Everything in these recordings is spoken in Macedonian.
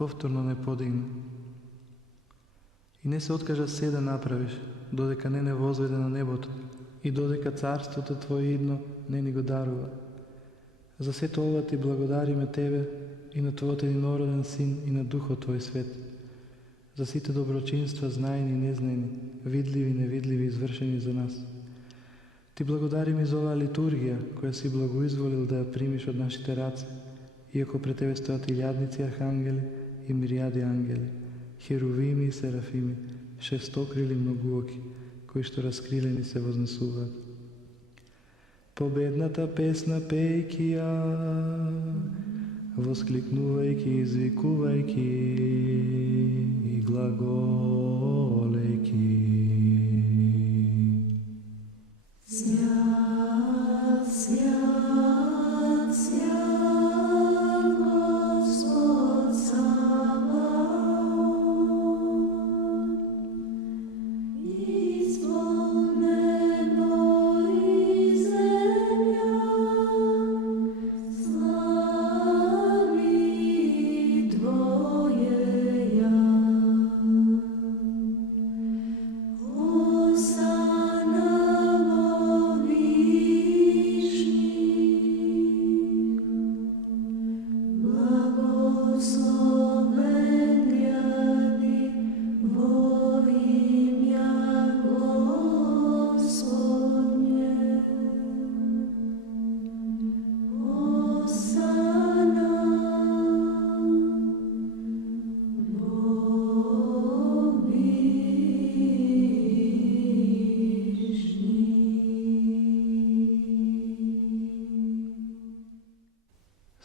повторно не подигне. И не се откажа се да направиш, додека не возведе на небото, и додека царството Твое идно не ни го дарува. За сето ова Ти благодариме Тебе и на Твојот единороден Син и на Духот Твој свет. За сите доброчинства, знаени и незнаени, видливи и невидливи, извршени за нас. Ти благодариме за оваа литургија, која си благоизволил да ја примиш од нашите раце, иако пред Тебе стојат илјадници архангели и мириади ангели, херувими и серафими, шестокрили многуоки, кои што раскрилени се вознесуваат. Победната песна пејки ја, воскликнувајќи, извикувајќи и глаголејќи. Свят, свят, свят, Господ Саваоф, исполнено и земја слави Твојеја. Осана во вишни, благословен гради во имја Господње. Осана во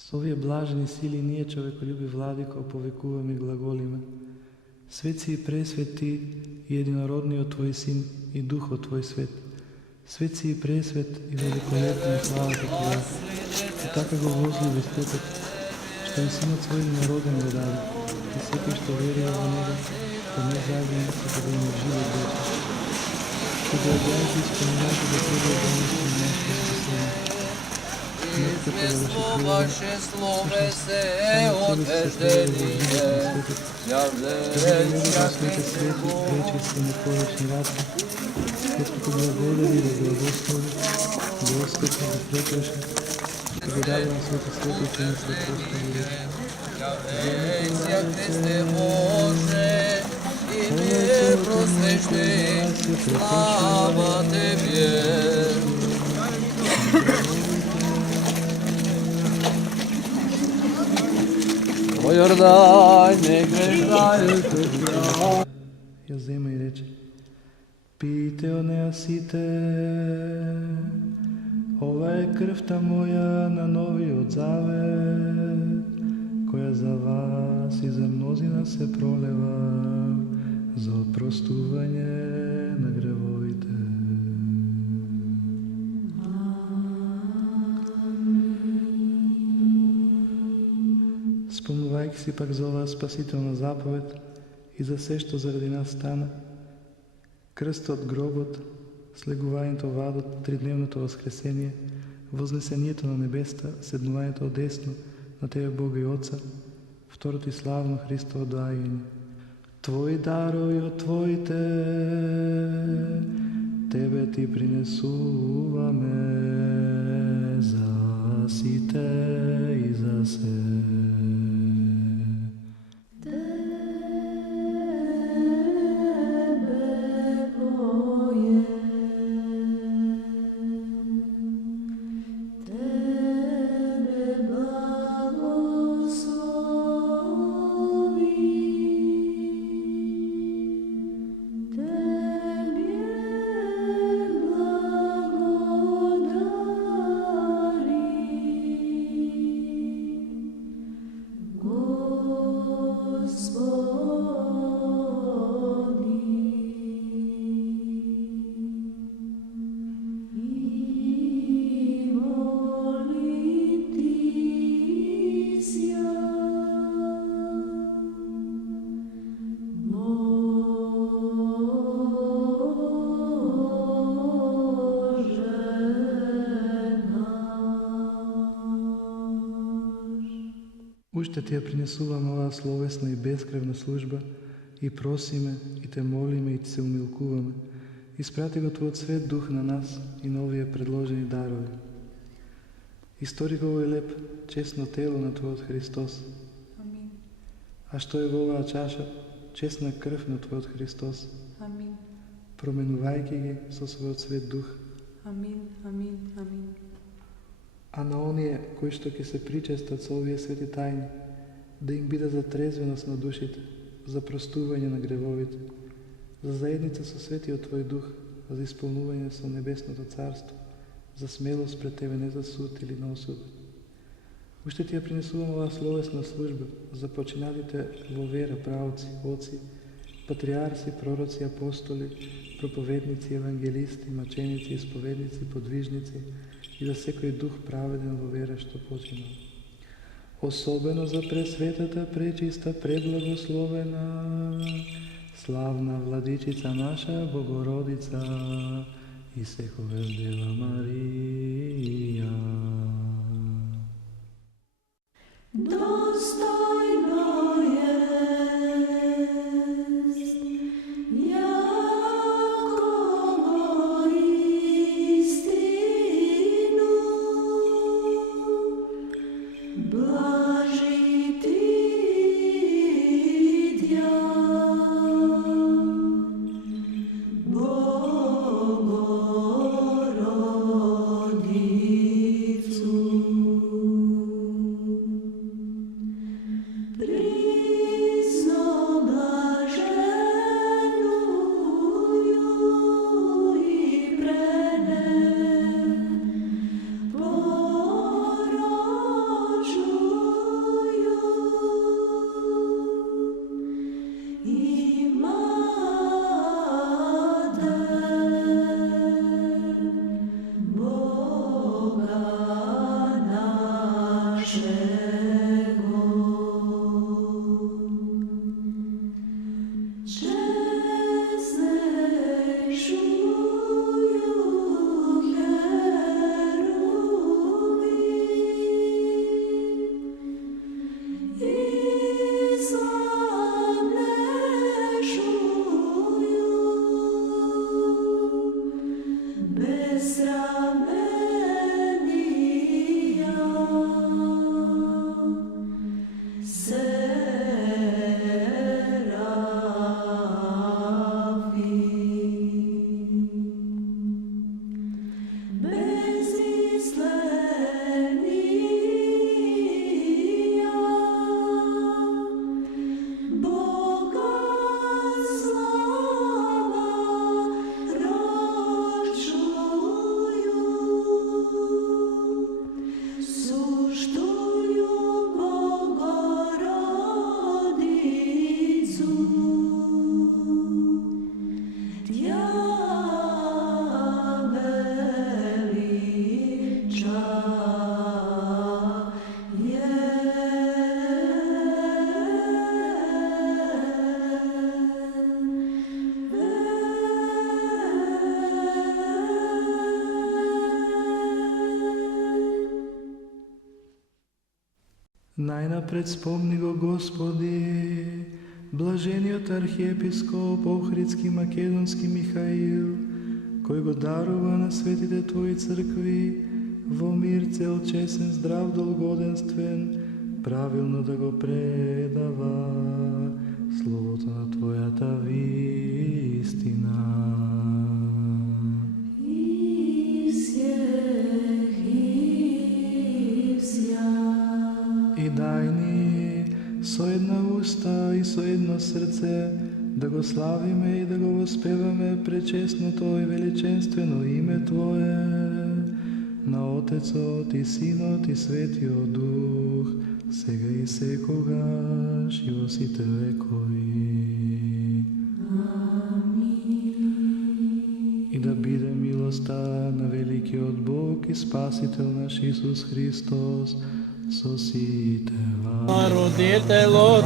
Со овие блажени сили ние, човеколюби Владико, повикуваме и глаголиме: Свети и пресвети и единородниот Твој Син и Духот Твој свет. Свети и пресвет и великолепна слава Ти Твоја. И така го возлюби Светот, што и Синот Свој единороден го даде, и секој што верува во Него, да не загине, туку да има живот вечен. Што да одјајте и споминате да Тебе е данесно нашето спасение. Ваше слове се отвеждение, явленся Христе Бог. Пречисти непорочни раци, Господу благодали да благослови, Господ да прекраши, да го даде на Света Светојче на Светојче. Явленся Христе Боже, и не просвещи, слава Тебе. О Јордан, не грешај Тебя. Ја зема и рече: Пијте од неа сите, ова е крвта моја на новиот завет, која за вас и за мнозина се пролева за опростување на гревовите. Спомнувајќи си пак за оваа спасителна заповед и за се што заради нас стана, крстот, гробот, слегувањето во адот, тридневното воскресение, вознесението на небеста, седнувањето одесно на Тебе Бога и Отца, второто и славно Христово доаѓање. Твои дарови од Твоите, Тебе Ти принесуваме за сите и за се. Уште ти ја принесуваме оваа словесна и безкревна служба и просиме, и те молиме, и ти се умилкуваме. Испрати го Твојот свет дух на нас и на овие предложени дарови. Истори го овој леп, честно тело на Твојот Христос. Амин. А што е во оваа чаша, честна крв на Твојот Христос, Амин. променувајќи ги со својот свет дух. Амин. Амин. Амин. А на оние кои што ќе се причестат со овие свети тајни, да им биде за трезвеност на душите, за простување на гревовите, за заедница со светиот Твој дух, за исполнување со небесното царство, за смелост пред Тебе, не за суд или на осуд. Уште ти ја принесувам оваа словесна служба за починалите во вера правци, оци, патриарси, пророци, апостоли, проповедници, евангелисти, маченици, исповедници, подвижници и за секој дух праведен во вера што починал. Особено за пресветата, пречиста, преблагословена, славна владичица наша Богородица и секогаш Дева Марија. Достойно jest, jakovo istinu, blaži ti Bogorodicu. Prisno blaženuju i prene, porožuju i Mater Boga našego. Česnejšuju heruvi i slavnejšuju besramenija bezislenija Boga slava ročuju, suštuju Bogorodicu. Tja Најнапред спомни го Господи, блажениот архиепископ Охридски Македонски Михаил, кој го дарува на светите Твои цркви во мир цел, чесен, здрав, долгоденствен, правилно да го предава Словото на Твојата вистина. и всех и вся. И дај ни со една уста и со едно срце да го славиме и да го воспеваме пречестното и величенствено име Твое, на Отецот и Синот и Светиот Дух, сега и секогаш и во сите векови. И да биде милоста на великиот Бог и Спасител наш Исус Христос со сите вас. Родителот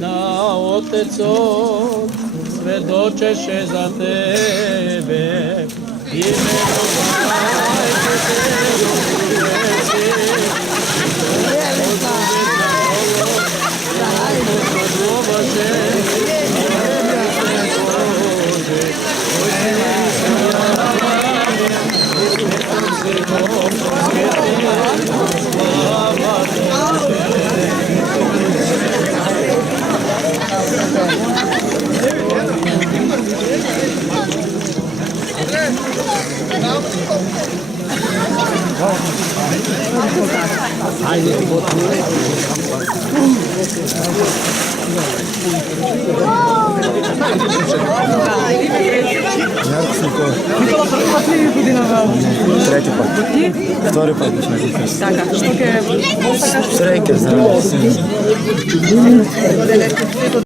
на Отецот сведочеше за тебе, именувајте те, Третій пак. Вторий пак. Така, штуки. Трейки, зараз.